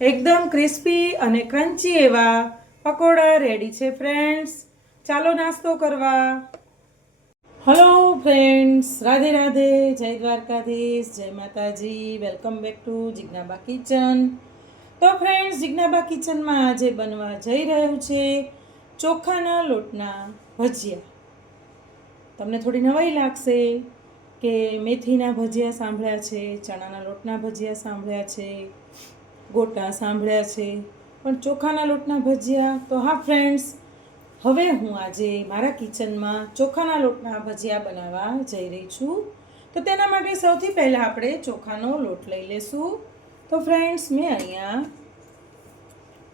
એકદમ ક્રિસ્પી અને ક્રન્ચી એવા પકોડા રેડી છે ફ્રેન્ડ્સ ચાલો નાસ્તો કરવા. Hello friends Radhe Radhe. જય દ્વારકાધીશ, જય માતાજી. Welcome back to Jignaba kitchen તો ફ્રેન્ડ્સ જિજ્ઞાબા કિચનમાં આજે બનવા જઈ રહ્યું છે ચોખાના લોટના ભજીયા. તમને થોડી નવાઈ લાગશે કે મેથીના ભજીયા સાંભળ્યા છે, ચણાના લોટના ભજીયા સાંભળ્યા છે ગોટા સાંભળ્યા છે. પણ ચોખાના લોટના ભજીયા તો હા ફ્રેન્ડ્સ હવે હું આજે મારા કિચનમાં ચોખાના લોટના ભજીયા બનાવવા જઈ રહી છું. તો તેના માટે સૌથી પહેલાં આપણે ચોખાનો લોટ લઈ લેશું. તો ફ્રેન્ડ્સ મેં અહીંયા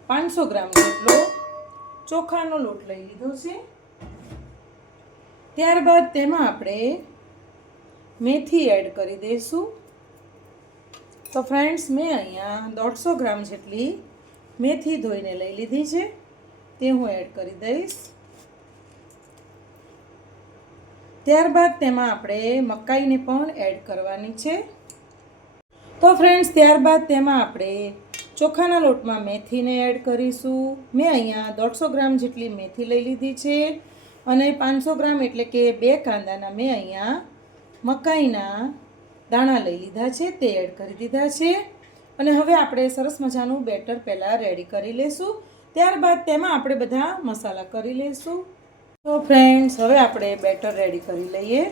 પાંચસો ગ્રામ જેટલો ચોખાનો લોટ લઈ લીધો છે. ત્યારબાદ તેમાં આપણે મેથી એડ કરી દઈશું. તો ફ્રેન્ડ્સ, મેં અહીંયા દોઢસો ગ્રામ જેટલી મેથી ધોઈને લઈ લીધી છે. તે હું એડ કરી દઈશ. ત્યારબાદ તેમાં આપણે મકાઈને પણ એડ કરવાની છે. તો ફ્રેન્ડ્સ, ત્યારબાદ તેમાં આપણે ચોખાના લોટમાં મેથીને એડ કરીશું. મેં અહીંયા દોઢસો ગ્રામ જેટલી મેથી લઈ લીધી છે અને પાંચસો ગ્રામ એટલે કે બે કાંદાના મેં અહીંયા મકાઈના દાણા લઈ લીધા છે તે એડ કરી દીધા છે અને હવે આપણે સરસ મજાનું બેટર પહેલાં રેડી કરી લઈશું ત્યારબાદ તેમાં આપણે બધા મસાલા કરી લઈશું તો ફ્રેન્ડ્સ હવે આપણે બેટર રેડી કરી લઈએ.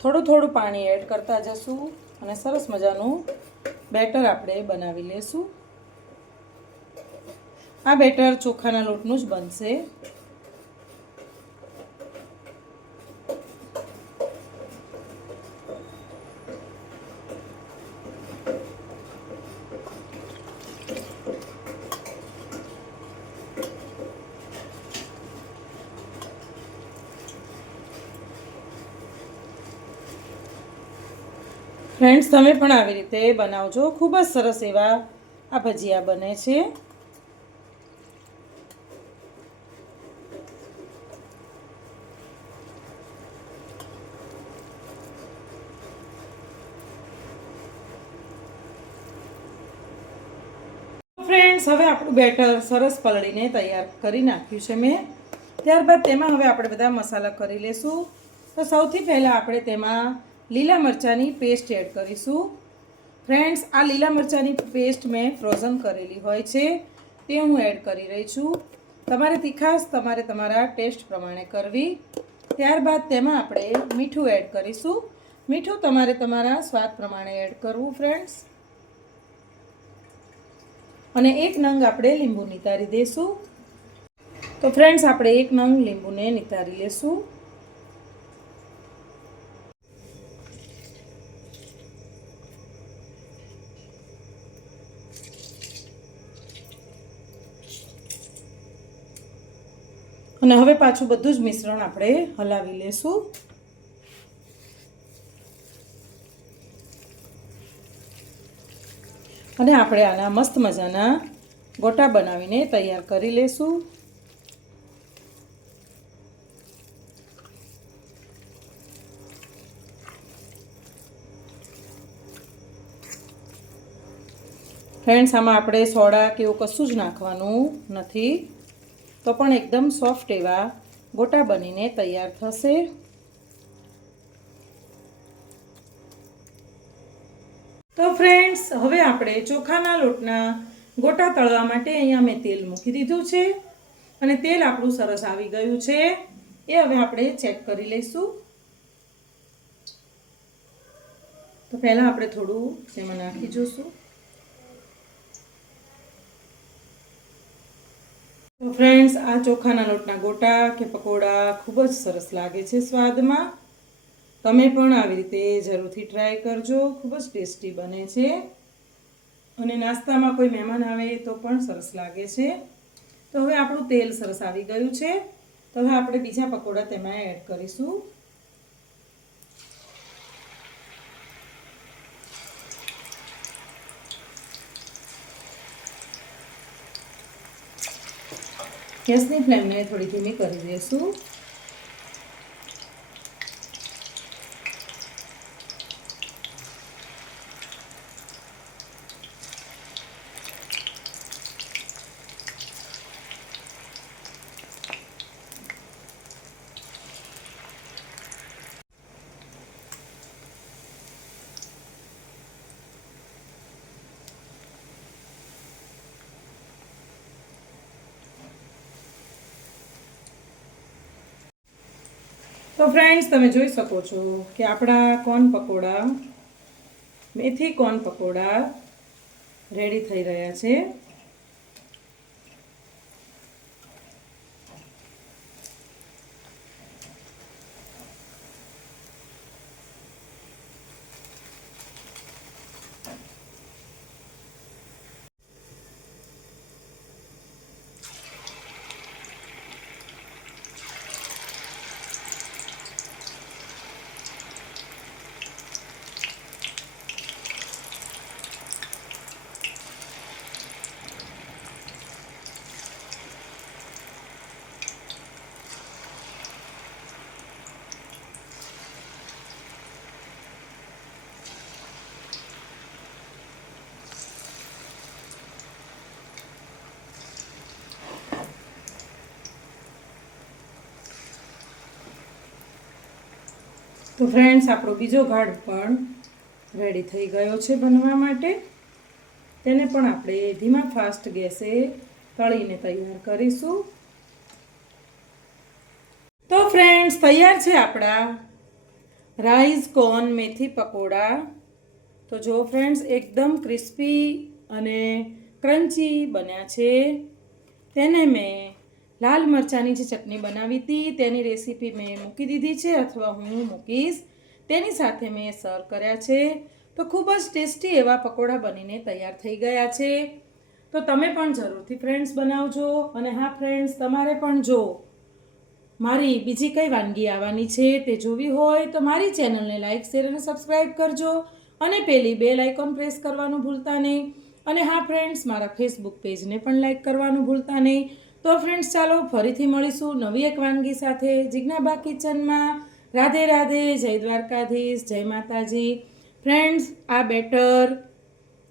થોડું થોડું પાણી એડ કરતા જશું અને સરસ મજાનું બેટર આપણે બનાવી લેશું. આ બેટર ચોખાના લોટનું જ બનશે. ફ્રેન્ડ્સ, તમે પણ આવી રીતે બનાવજો. ખૂબ જ સરસ એવા આ ભજીયા બને છે. ફ્રેન્ડ્સ, હવે આપણું બેટર સરસ પલળીને તૈયાર કરી નાખ્યું છે મેં. ત્યારબાદ તેમાં હવે આપણે બધા મસાલા કરી લેશું. તો સૌથી પહેલાં આપણે તેમાં લીલા મરચાંની પેસ્ટ એડ કરીશું. ફ્રેન્ડ્સ આ લીલા મરચાંની પેસ્ટ મેં ફ્રોઝન કરેલી હોય છે. તે હું એડ કરી રહી છું. તમારે તીખાસ તમારે તમારા ટેસ્ટ પ્રમાણે કરવી. ત્યારબાદ તેમાં આપણે મીઠું એડ કરીશું. મીઠું તમારે તમારા સ્વાદ પ્રમાણે એડ કરવું ફ્રેન્ડ્સ અને એક નંગ આપણે લીંબુ નિતારી દઈશું તો ફ્રેન્ડ્સ આપણે એક નંગ લીંબુને નિતારી લેશું. અને હવે પાછું બધું જ મિશ્રણ આપણે હલાવી લેશું. અને આપણે આના મસ્ત મજાના ગોટા બનાવીને તૈયાર કરી લેશું. ફ્રેન્ડ્સ, આમાં આપણે સોડા કે એવું કશું જ નાખવાનું નથી. તો પણ એકદમ સોફ્ટ એવા ગોટા બનીને તૈયાર થશે. તો ફ્રેન્ડ્સ હવે આપણે ચોખાના લોટના ગોટા તળવા માટે અહીંયા મેં તેલ મૂકી દીધું છે અને તેલ આપણું સરસ આવી ગયું છે. એ હવે આપણે ચેક કરી લઈશું. તો પહેલાં આપણે થોડું તેમાં નાખી જોઈશું ફ્રેન્ડ્સ, આ ચોખાના લોટના ગોટા કે પકોડા ખૂબ જ સરસ લાગે છે સ્વાદમાં. તમે પણ આવી રીતે જરૂરથી ટ્રાય કરજો, ખૂબ જ ટેસ્ટી બને છે. અને નાસ્તામાં કોઈ મહેમાન આવે તો પણ સરસ લાગે છે. તો હવે આપણું તેલ સરસ આવી ગયું છે. તો હવે આપણે બીજા પકોડા તેમાં એડ કરીશું. ગેસની ફ્લેમને થોડી ધીમી કરી દઈશું. તો ફ્રેન્ડ્સ તમે જોઈ શકો છો કે આપણા કોર્ન પકોડા, મેથી કોર્ન પકોડા રેડી થઈ રહ્યા છે. તો ફ્રેન્ડ્સ આપણો બીજો ઘાટ પણ રેડી થઈ ગયો છે બનવા માટે. તેને પણ આપણે ધીમા ફાસ્ટ ગેસે તળીને તૈયાર કરીશું. તો ફ્રેન્ડ્સ તૈયાર છે આપણા રાઈસ કોર્ન મેથી, પકોડા. તો જો ફ્રેન્ડ્સ એકદમ ક્રિસ્પી અને ક્રન્ચી બન્યા છે. તેને મેં લાલ મરચાંની જે ચટણી બનાવી હતી, તેની રેસીપી મેં મૂકી દીધી છે અથવા હું મૂકીશ. તેની સાથે મેં સર્વ કર્યા છે. તો ખૂબ જ ટેસ્ટી એવા પકોડા બનીને તૈયાર થઈ ગયા છે. તો તમે પણ જરૂરથી ફ્રેન્ડ્સ બનાવજો અને હા ફ્રેન્ડ્સ, તમારે પણ જો મારી બીજી કઈ વાનગી આવવાની છે તે જોવી હોય તો મારી ચેનલને લાઇક શેર અને સબસ્ક્રાઈબ કરજો અને પેલી બેલ આઇકોન પ્રેસ કરવાનું ભૂલતા નહીં. અને હા ફ્રેન્ડ્સ, મારા ફેસબુક પેજને પણ લાઇક કરવાનું ભૂલતા નહીં. તો ફ્રેન્ડ્સ ચાલો ફરીથી મળીશું નવી એક વાનગી સાથે જિજ્ઞાબા કિચનમાં. રાધે રાધે, જય દ્વારકાધીશ, જય માતાજી. ફ્રેન્ડ્સ આ બેટર,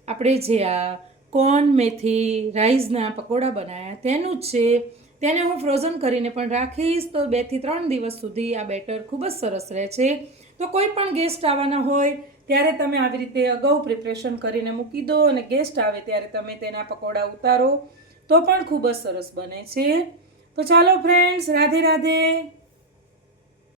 આપણે જે આ કોર્ન મેથી રાઈસના પકોડા બનાવ્યા તેનું જ છે. તેને હું ફ્રોઝન કરીને પણ રાખીશ. તો બેથી ત્રણ દિવસ સુધી આ બેટર ખૂબ જ સરસ રહે છે. તો કોઈ પણ ગેસ્ટ આવવાના હોય, ત્યારે તમે આવી રીતે અગાઉ પ્રિપરેશન કરીને મૂકી દો અને ગેસ્ટ આવે ત્યારે તમે તેના પકોડા ઉતારો. તો પણ ખૂબ જ સરસ બને છે. તો ચાલો ફ્રેન્ડ્સ રાધે રાધે.